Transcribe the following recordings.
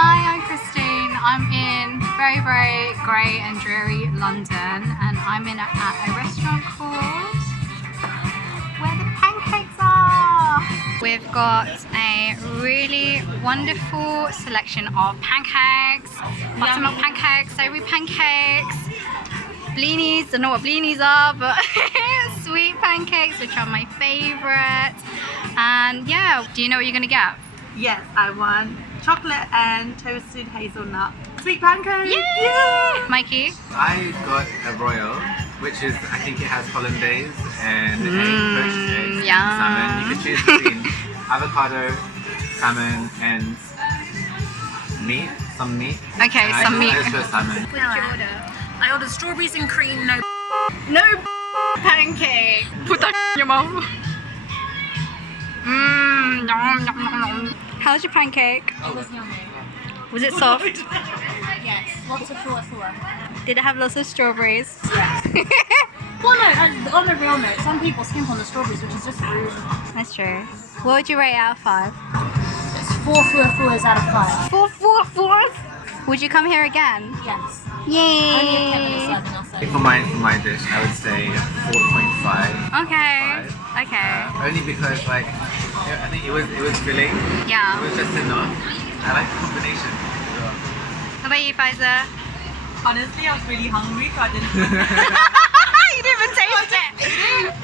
Hi, I'm Christine. I'm in very, very grey and dreary London, and I'm at a restaurant called Where the Pancakes Are. We've got a really wonderful selection of pancakes, buttermilk pancakes, savoury pancakes, blinis. Don't know what blinis are, but sweet pancakes, which are my favourite. And yeah, do you know what you're gonna get? Yes, I want chocolate and toasted hazelnut sweet pancakes. Yeah! Mikey? I got a royal, which is, I think it has hollandaise and poached egg, yum. salmon. You can choose between avocado, salmon, and meat. Some meat. Okay, And some meat. I just chose salmon. What did you order? I ordered strawberries and cream, no Pancake. Put that in your mouth. Mmm, nom, nom, nom, nom. How's your pancake? It was yummy. Was it soft? Yes, lots of fula. Did it have lots of strawberries? Yes. Well, no, on a real note, some people skimp on the strawberries, which is just rude. That's true. What would you rate out of 5? It's 4 fulas out of 5. 4. Would you come here again? Yes. Only if Kevin is Yay! serving us. For my dish, I would say 4.5. Okay. Okay. Only because I think it was filling. Yeah. It was just enough. I like the combination. How about you, Faiza? Honestly, I was really hungry, so I didn't. You didn't even taste it.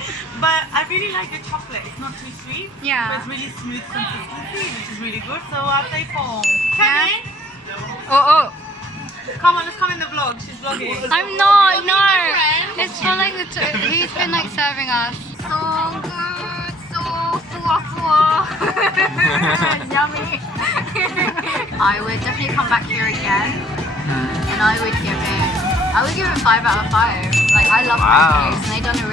But I really like the chocolate. It's not too sweet. Yeah. But it's really smooth consistency, which is really good. So I'll say 4. Yeah. Kevin, Oh. come on, let's come in the vlog. She's vlogging. I'm not, no. It's for like he's been like serving us. So good, so full. Yummy. I would definitely come back here again, and I would give it 5 out of 5. Like I love Wow. pancakes, and they've done a